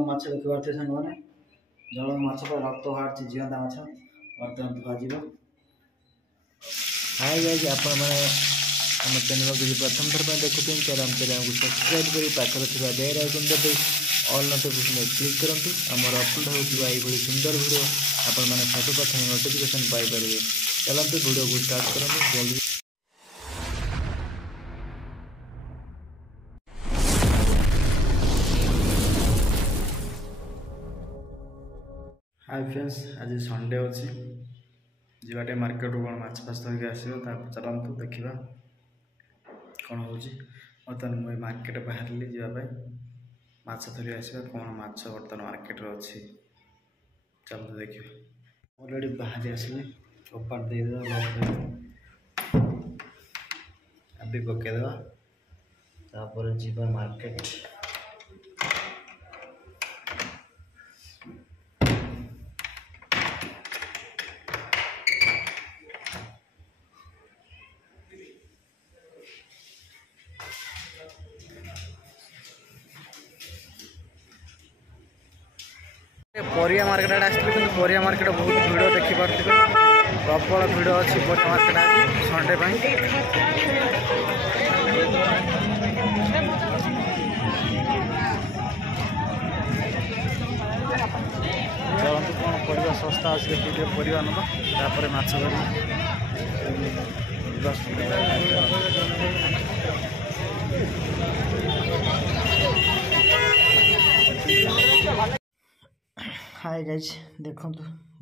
ଜଳଙ୍ଗ ମାଛ ଦେଖିପାରୁଥିବେ ସାଙ୍ଗମାନେ। ଜଳଙ୍ଗ ମାଛ ପରେ ରକ୍ତ ବାହାରୁଛି, ଜିଅନ୍ତା ମାଛ ବର୍ତ୍ତମାନ ଧୁଆଯିବ। हाय गाइस, आपण मैंने आम चैनल को प्रथम थर पर देखुते हैं चैनल को सब्सक्राइब कर पाखर थी बेल आइकन दबे ऑल नोटिफिकेशन क्लिक करूँ। आमर अपलोड होगा ये सुंदर वीडियो आपण मैंने सर्वप्रथम नोटिफिकेशन पाइपर। चलते वीडियो को स्टार्ट करूँ जल्दी। हाय फ्रेंड्स, आज संडे अच्छी जीवाटे मार्केट कौन माछ फाछ धरिक आसो चलतु देखा कौन हो। बर्तमान मुझे मार्केट बाहर जावाई माछ धरी आसवा कौन माछ बर्तमान मार्केट अच्छी चलते देखिए। अलरेडी बाहर आसली कपाट देदेवा अभी पकईदेवा तापर जीवा मार्केट। परिया मार्केट आड़े आसती कि परिया मार्केट बहुत भिड़ देखिपे प्रबल भिड़ अच्छी परिया मार्केट आज संडे चलते कौन परिया सस्ता अच्छे देखिए परिया नपर माछ हाय गाइज देखु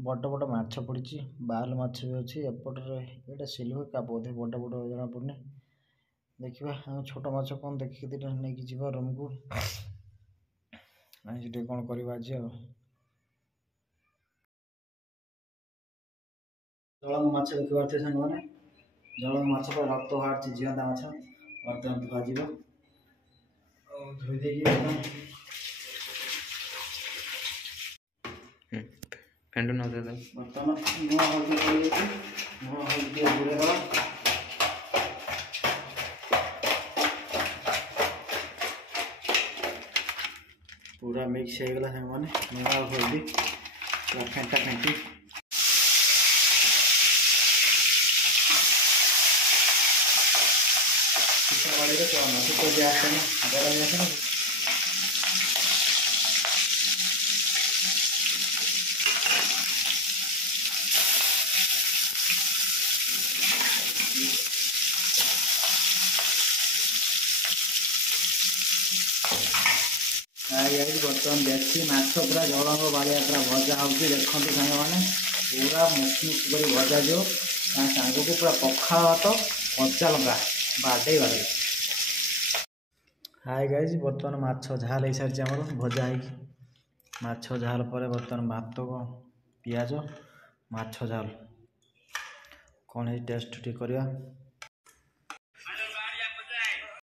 बड़ बड़ माछ पड़ी बाल माछ भी अच्छी एपटे ये सिल्वर का बोधे बड़ बड़ जना पड़े देखा आम छोट माछ कौन देखिए दुटा नहीं जी रूम को कौन करवा आज। जलंग माछ देखिए सांग मैंने जलंग माछ पर रक्त बाहर जीवंता माछ बर्तमान धुआଯିव धोई दे फेंडू न बर्तमान नुआ हल्दी पड़ नुआ हल्दी बुड़े दवा पूरा मिक्स हो गला सांग मैंने नुआ हल्दी पूरा फेंटा फेंटी गैस बर्तमान देखी माछ पूरा जलंग बालिया पूरा भजा हो देखते सांग मैंने पूरा मुसमुस कर भजा जो सांग को पूरा पखाल भात कच्चा लंका बाडे बाड़े। हाय गाइज बर्तमान माछ झाल हो सारी आमर भजा हो माछ झाल पर बर्तमान भात पियाज माछ झाल कौन है टेस्ट टी करवा।